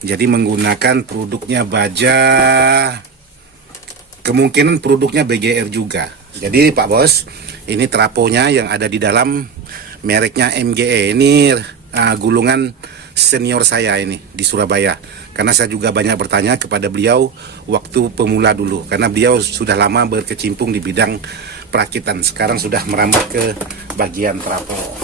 Jadi menggunakan produknya Baja, kemungkinan produknya BGR juga. Jadi Pak Bos, ini traponya yang ada di dalam, mereknya MGE. Ini gulungan senior saya ini di Surabaya. Karena saya juga banyak bertanya kepada beliau waktu pemula dulu. Karena beliau sudah lama berkecimpung di bidang perakitan. Sekarang sudah merambah ke bagian trapo.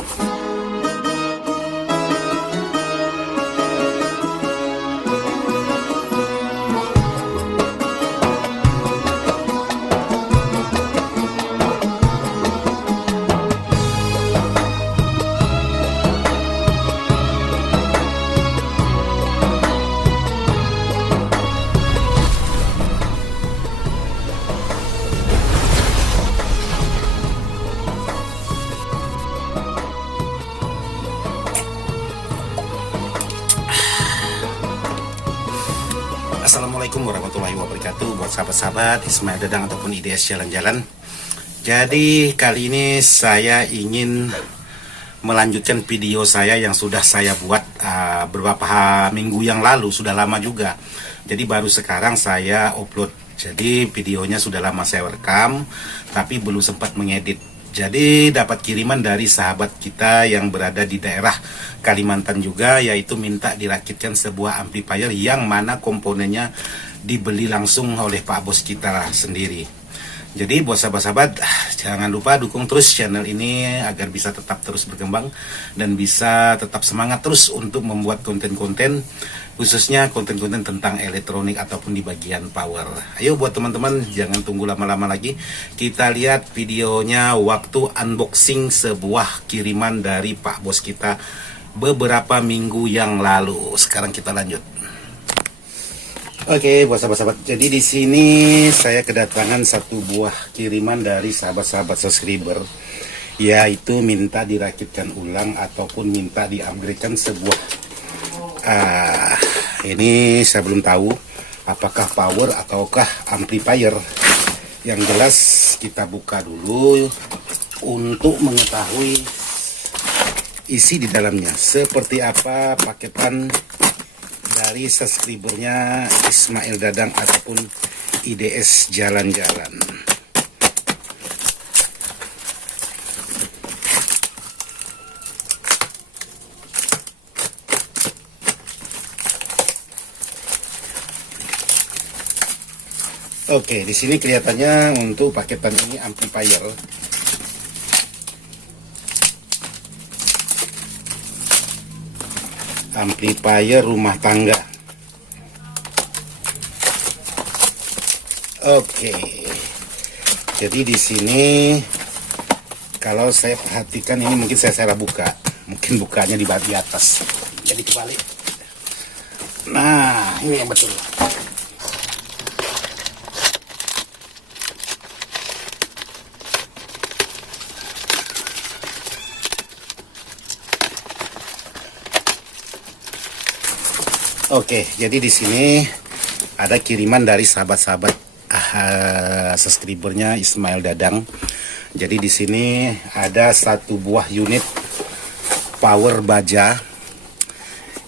Assalamualaikum warahmatullahi wabarakatuh buat sahabat-sahabat Ismail Dadang ataupun IDS Jalan-Jalan. Jadi kali ini saya ingin melanjutkan video saya yang sudah saya buat beberapa minggu yang lalu, sudah lama juga. Jadi baru sekarang saya upload. Jadi videonya sudah lama saya rekam, tapi belum sempat mengedit. Jadi dapat kiriman dari sahabat kita yang berada di daerah Kalimantan juga, yaitu minta dirakitkan sebuah amplifier yang mana komponennya dibeli langsung oleh Pak Bos kita sendiri. Jadi buat sahabat-sahabat, jangan lupa dukung terus channel ini agar bisa tetap terus berkembang dan bisa tetap semangat terus untuk membuat konten-konten, khususnya konten-konten tentang elektronik ataupun di bagian power. Ayo buat teman-teman, jangan tunggu lama-lama lagi. Kita lihat videonya waktu unboxing sebuah kiriman dari Pak Bos kita beberapa minggu yang lalu. Sekarang kita lanjut. Oke, buat sahabat-sahabat. Jadi di sini saya kedatangan satu buah kiriman dari sahabat-sahabat subscriber, yaitu minta dirakitkan ulang ataupun minta di-upgradekan sebuah ini saya belum tahu apakah power ataukah amplifier. Yang jelas kita buka dulu untuk mengetahui isi di dalamnya seperti apa paketan dari subscribernya Ismail Dadang ataupun IDS Jalan-Jalan. Oke, di sini kelihatannya untuk paketan ini amplifier. Amplifier rumah tangga. Oke. Jadi di sini kalau saya perhatikan ini mungkin saya buka. Mungkin bukanya di atas. Jadi kebalik. Nah, ini yang betul. Oke, jadi di sini ada kiriman dari sahabat-sahabat subscribernya Ismail Dadang. Jadi di sini ada satu buah unit power Baja,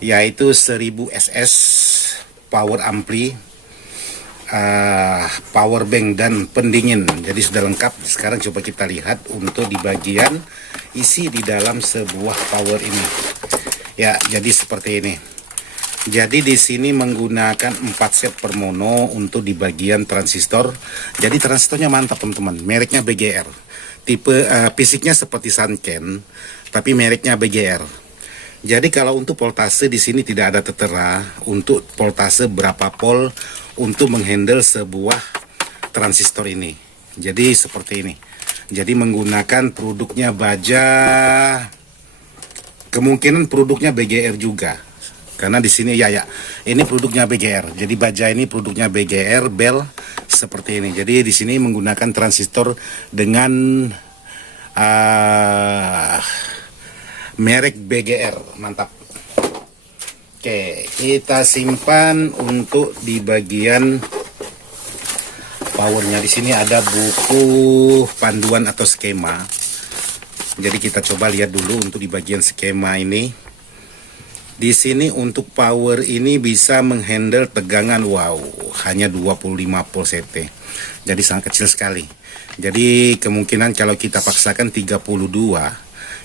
yaitu 1000 SS power ampli, power bank dan pendingin. Jadi sudah lengkap. Sekarang coba kita lihat untuk di bagian isi di dalam sebuah power ini. Ya, jadi seperti ini. Jadi di sini menggunakan 4 set per mono untuk di bagian transistor. Jadi transistornya mantap teman-teman. Mereknya BGR. Tipe fisiknya seperti Sanken, tapi mereknya BGR. Jadi kalau untuk voltase di sini tidak ada tertera untuk voltase berapa volt untuk menghandle sebuah transistor ini. Jadi seperti ini. Jadi menggunakan produknya Baja, kemungkinan produknya BGR juga. Karena di sini ya ini produknya BGR. Jadi Baja ini produknya BGR Bell seperti ini. Jadi di sini menggunakan transistor dengan merek BGR, mantap. Oke, kita simpan untuk di bagian powernya. Di sini ada buku panduan atau skema. Jadi kita coba lihat dulu untuk di bagian skema ini. Di sini untuk power ini bisa menghandle tegangan hanya 25 volt CT. Jadi sangat kecil sekali. Jadi kemungkinan kalau kita paksakan 32,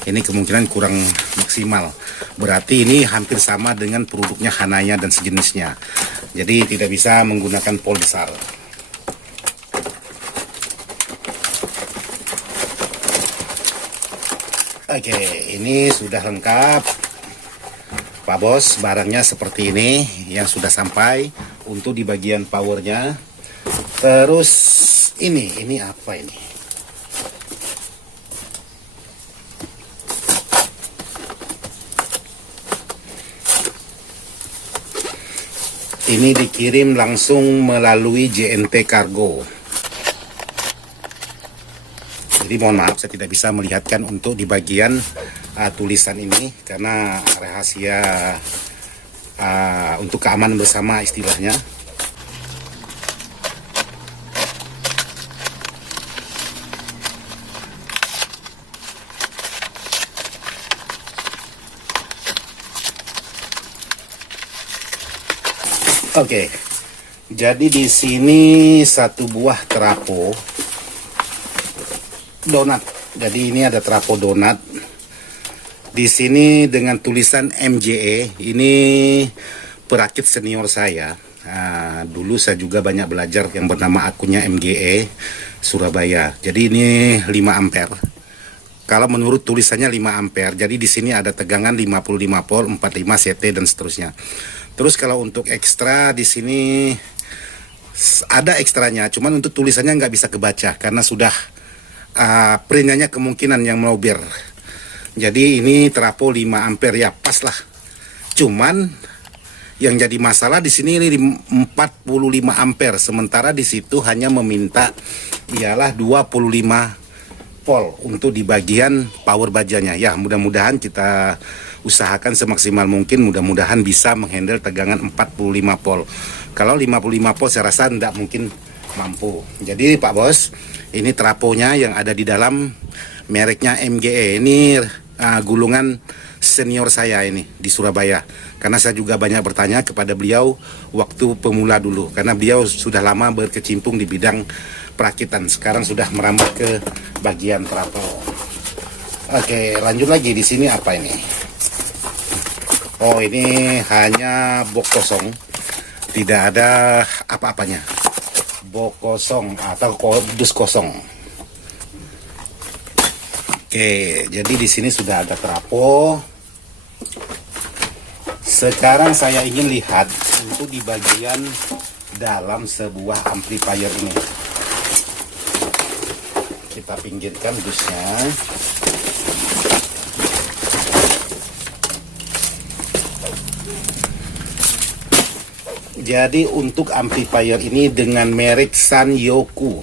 ini kemungkinan kurang maksimal. Berarti ini hampir sama dengan produknya Hanaya dan sejenisnya. Jadi tidak bisa menggunakan pol besar. Oke, ini sudah lengkap Pak Bos, barangnya seperti ini yang sudah sampai untuk di bagian powernya. Terus ini apa ini? Ini dikirim langsung melalui JNT Cargo. Jadi mohon maaf saya tidak bisa melihatkan untuk di bagian tulisan ini karena rahasia untuk keamanan bersama istilahnya. Oke, jadi di sini satu buah trafo donat. Jadi ini ada trafo donat. Di sini dengan tulisan MJE. Ini perakit senior saya. Dulu saya juga banyak belajar yang bernama akunnya MGE Surabaya. Jadi ini 5 ampere. Kalau menurut tulisannya 5 ampere. Jadi di sini ada tegangan 55 volt, 45 CT dan seterusnya. Terus kalau untuk ekstra di sini ada ekstranya, cuman untuk tulisannya nggak bisa kebaca karena sudah printnya kemungkinan yang melobir. Jadi ini trafo 5 ampere ya pas lah. Cuman yang jadi masalah di sini ini 45 ampere, sementara di situ hanya meminta ialah 25 volt untuk di bagian power bajanya. Ya mudah-mudahan kita usahakan semaksimal mungkin, mudah-mudahan bisa menghandle tegangan 45 volt. Kalau 55 volt saya rasa tidak mungkin mampu. Jadi Pak Bos, ini trafonya yang ada di dalam mereknya MGE. Ini gulungan senior saya ini di Surabaya. Karena saya juga banyak bertanya kepada beliau waktu pemula dulu. Karena beliau sudah lama berkecimpung di bidang perakitan. Sekarang sudah merambah ke bagian trafo. Oke, lanjut lagi. Di sini apa ini? Oh, ini hanya box kosong, tidak ada apa-apanya. Box kosong atau dus kosong. Oke, jadi di sini sudah ada trafo. Sekarang saya ingin lihat untuk di bagian dalam sebuah amplifier ini. Kita pinggirkan dusnya. Jadi untuk amplifier ini dengan merek Sanyoku.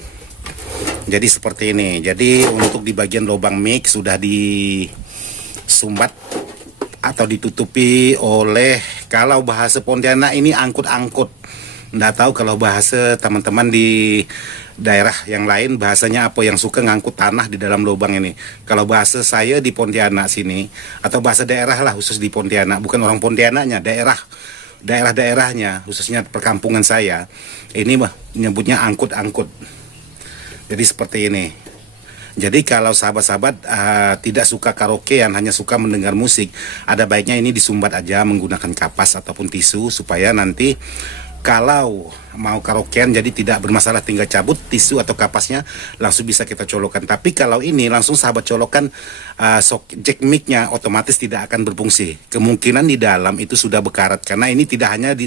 Jadi seperti ini. Jadi untuk di bagian lubang mic sudah disumbat atau ditutupi oleh, kalau bahasa Pontianak ini angkut-angkut. Nggak tahu kalau bahasa teman-teman di daerah yang lain bahasanya apa, yang suka ngangkut tanah di dalam lubang ini. Kalau bahasa saya di Pontianak sini, atau bahasa daerah lah khusus di Pontianak, bukan orang Pontianaknya, daerah-daerahnya, khususnya perkampungan saya, ini menyebutnya angkut-angkut. Jadi seperti ini. Jadi kalau sahabat-sahabat tidak suka karaokean, hanya suka mendengar musik, ada baiknya ini disumbat aja menggunakan kapas ataupun tisu, supaya nanti kalau mau karaokean jadi tidak bermasalah, tinggal cabut tisu atau kapasnya langsung bisa kita colokan. Tapi kalau ini langsung sahabat colokan jack mic-nya, otomatis tidak akan berfungsi. Kemungkinan di dalam itu sudah berkarat karena ini tidak hanya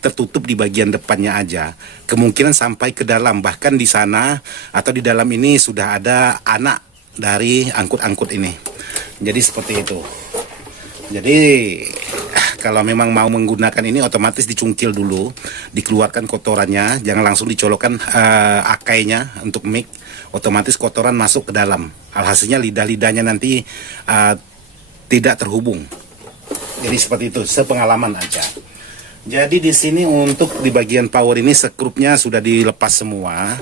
tertutup di bagian depannya aja, kemungkinan sampai ke dalam, bahkan di sana atau di dalam ini sudah ada anak dari angkut-angkut ini. Jadi seperti itu. Jadi kalau memang mau menggunakan ini otomatis dicungkil dulu, dikeluarkan kotorannya, jangan langsung dicolokkan akainya untuk mic, otomatis kotoran masuk ke dalam. Alhasilnya lidah-lidahnya nanti tidak terhubung. Jadi seperti itu, sepengalaman aja. Jadi di sini untuk di bagian power ini skrupnya sudah dilepas semua.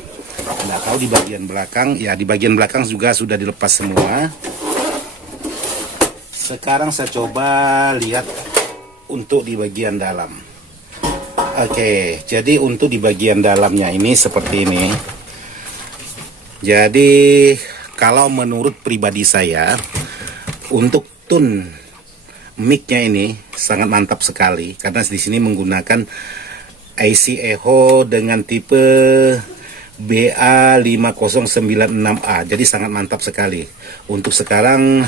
Nggak tahu di bagian belakang, ya di bagian belakang juga sudah dilepas semua. Sekarang saya coba lihat untuk di bagian dalam. Oke, jadi untuk di bagian dalamnya ini seperti ini. Jadi kalau menurut pribadi saya, untuk tune mic-nya ini sangat mantap sekali karena di sini menggunakan IC Echo dengan tipe BA5096A. Jadi sangat mantap sekali. Untuk sekarang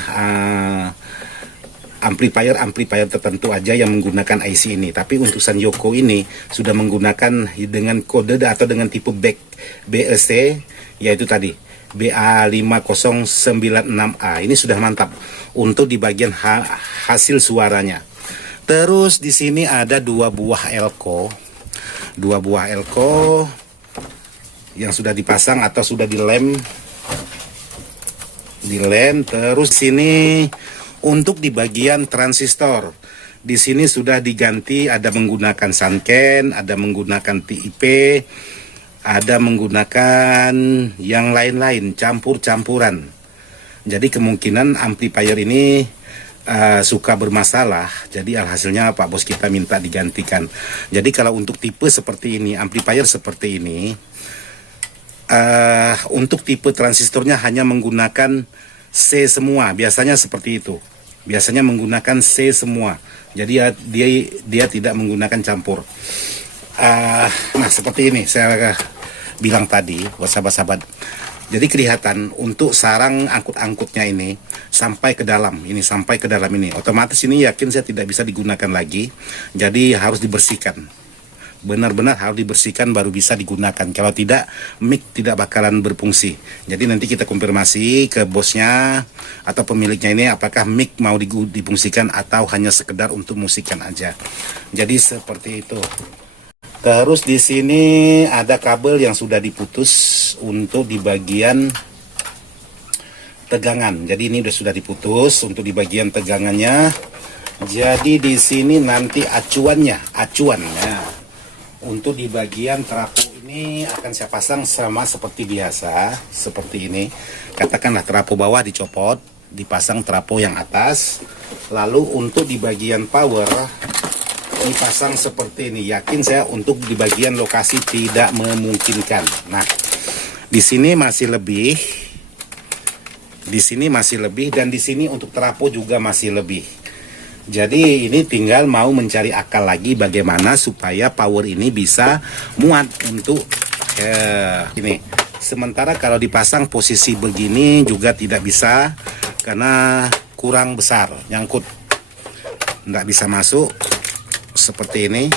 amplifier tertentu aja yang menggunakan IC ini. Tapi untuk Sanyoku ini sudah menggunakan dengan kode atau dengan tipe BEC, yaitu tadi BA5096A. Ini sudah mantap untuk di bagian hasil suaranya. Terus di sini ada dua buah elko yang sudah dipasang atau sudah dilem. Terus sini untuk di bagian transistor, di sini sudah diganti, ada menggunakan Sanken, ada menggunakan TIP, ada menggunakan yang lain-lain, campur-campuran. Jadi kemungkinan amplifier ini suka bermasalah, jadi alhasilnya Pak Bos kita minta digantikan. Jadi kalau untuk tipe seperti ini, amplifier seperti ini, untuk tipe transistornya hanya menggunakan C semua, biasanya seperti itu. Biasanya menggunakan C semua, jadi dia tidak menggunakan campur. Nah seperti ini saya bilang tadi buat sahabat-sahabat. Jadi kelihatan untuk sarang angkut-angkutnya ini sampai ke dalam ini, otomatis ini yakin saya tidak bisa digunakan lagi. Jadi harus dibersihkan, benar-benar harus dibersihkan baru bisa digunakan. Kalau tidak, mic tidak bakalan berfungsi. Jadi nanti kita konfirmasi ke bosnya atau pemiliknya ini apakah mic mau difungsikan atau hanya sekedar untuk musikan aja. Jadi seperti itu. Terus di sini ada kabel yang sudah diputus untuk di bagian tegangan. Jadi ini sudah diputus untuk di bagian tegangannya. Jadi di sini nanti acuannya. Untuk di bagian trafo ini akan saya pasang sama seperti biasa, seperti ini. Katakanlah trafo bawah dicopot, dipasang trafo yang atas. Lalu untuk di bagian power dipasang seperti ini. Yakin saya untuk di bagian lokasi tidak memungkinkan. Nah, di sini masih lebih. Dan di sini untuk trafo juga masih lebih. Jadi ini tinggal mau mencari akal lagi bagaimana supaya power ini bisa muat untuk ini. Sementara kalau dipasang posisi begini juga tidak bisa karena kurang besar, nyangkut, nggak bisa masuk seperti ini.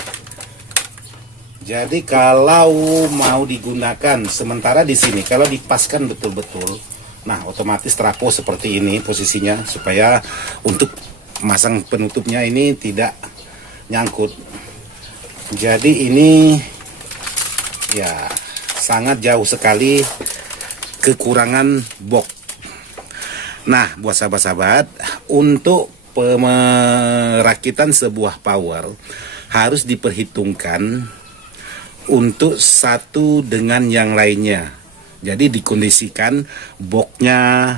Jadi kalau mau digunakan sementara di sini, kalau dipaskan betul-betul, nah otomatis trafo seperti ini posisinya supaya untuk masang penutupnya ini tidak nyangkut. Jadi ini ya sangat jauh sekali kekurangan box. Nah buat sahabat-sahabat, untuk pemerakitan sebuah power harus diperhitungkan untuk satu dengan yang lainnya. Jadi dikondisikan boxnya,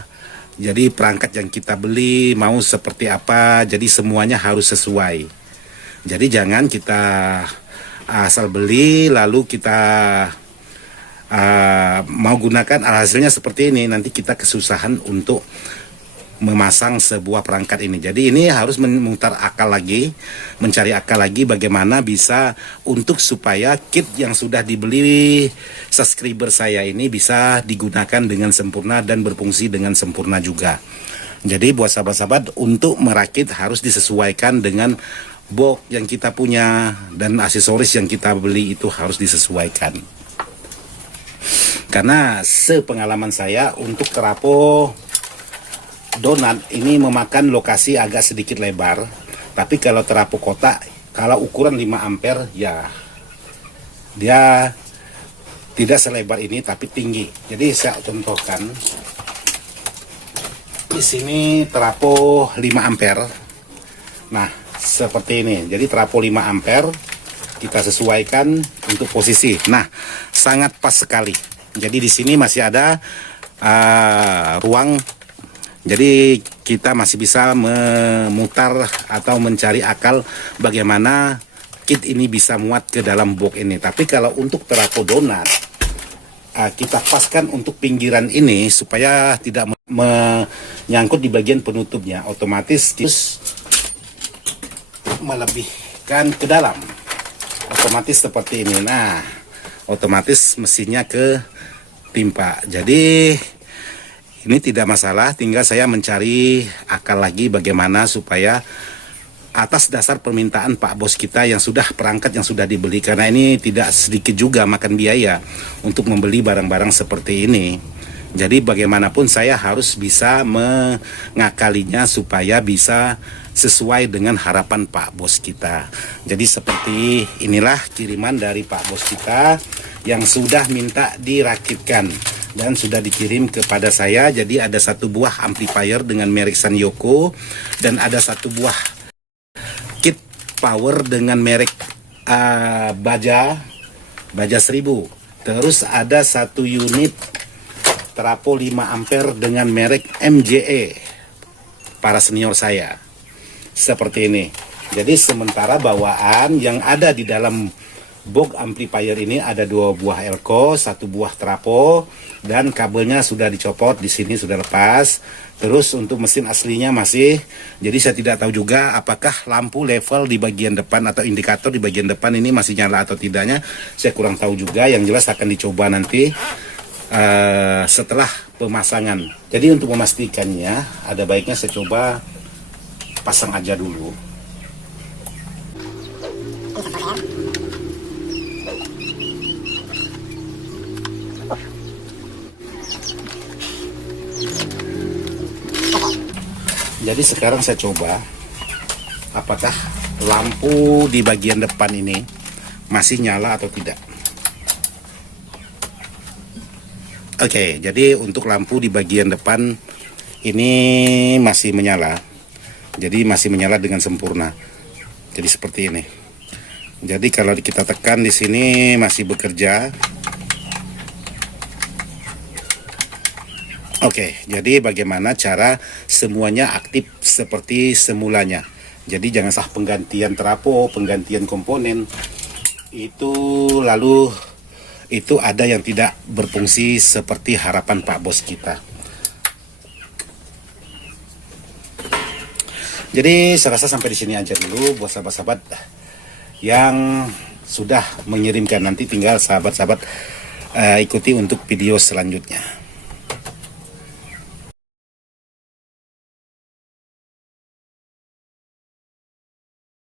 jadi perangkat yang kita beli mau seperti apa, jadi semuanya harus sesuai. Jadi jangan kita asal beli lalu kita mau gunakan hasilnya seperti ini, nanti kita kesusahan untuk memasang sebuah perangkat ini. Jadi ini harus memutar akal lagi, mencari akal lagi bagaimana bisa untuk supaya kit yang sudah dibeli subscriber saya ini bisa digunakan dengan sempurna dan berfungsi dengan sempurna juga. Jadi buat sahabat-sahabat, untuk merakit harus disesuaikan dengan box yang kita punya dan aksesoris yang kita beli itu harus disesuaikan. Karena sepengalaman saya untuk trafo donat ini memakan lokasi agak sedikit lebar, tapi kalau trafo kotak, kalau ukuran 5 ampere ya dia tidak selebar ini tapi tinggi. Jadi saya contohkan di sini trafo 5 ampere. Nah seperti ini, jadi trafo 5 ampere kita sesuaikan untuk posisi. Nah sangat pas sekali. Jadi di sini masih ada ruang Jadi kita masih bisa memutar atau mencari akal bagaimana kit ini bisa muat ke dalam box ini. Tapi kalau untuk trafo donat, kita paskan untuk pinggiran ini supaya tidak menyangkut di bagian penutupnya. Otomatis terus melebihkan ke dalam. Otomatis seperti ini. Nah, otomatis mesinnya ke timpa. Jadi ini tidak masalah, tinggal saya mencari akal lagi bagaimana supaya atas dasar permintaan Pak Bos kita yang sudah perangkat yang sudah dibeli, karena ini tidak sedikit juga makan biaya untuk membeli barang-barang seperti ini. Jadi bagaimanapun saya harus bisa mengakalinya supaya bisa sesuai dengan harapan Pak Bos kita. Jadi seperti inilah kiriman dari Pak Bos kita yang sudah minta dirakitkan dan sudah dikirim kepada saya. Jadi ada satu buah amplifier dengan merek Sanyoko dan ada satu buah kit power dengan merek Baja 1000. Terus ada satu unit trafo 5 ampere dengan merek MJE para senior saya. Seperti ini. Jadi sementara bawaan yang ada di dalam box amplifier ini ada 2 buah elko, 1 buah trafo, dan kabelnya sudah dicopot, di sini sudah lepas. Terus untuk mesin aslinya masih, jadi saya tidak tahu juga apakah lampu level di bagian depan atau indikator di bagian depan ini masih nyala atau tidaknya. Saya kurang tahu juga, yang jelas akan dicoba nanti setelah pemasangan. Jadi untuk memastikannya, ada baiknya saya coba pasang aja dulu. Jadi sekarang saya coba apakah lampu di bagian depan ini masih nyala atau tidak. Oke, jadi untuk lampu di bagian depan ini masih menyala. Jadi masih menyala dengan sempurna. Jadi seperti ini. Jadi kalau kita tekan di sini masih bekerja. Oke, jadi bagaimana cara semuanya aktif seperti semulanya. Jadi jangan salah penggantian trafo, penggantian komponen itu lalu itu ada yang tidak berfungsi seperti harapan Pak Bos kita. Jadi saya rasa sampai di sini aja dulu buat sahabat-sahabat yang sudah mengirimkan, nanti tinggal sahabat-sahabat ikuti untuk video selanjutnya.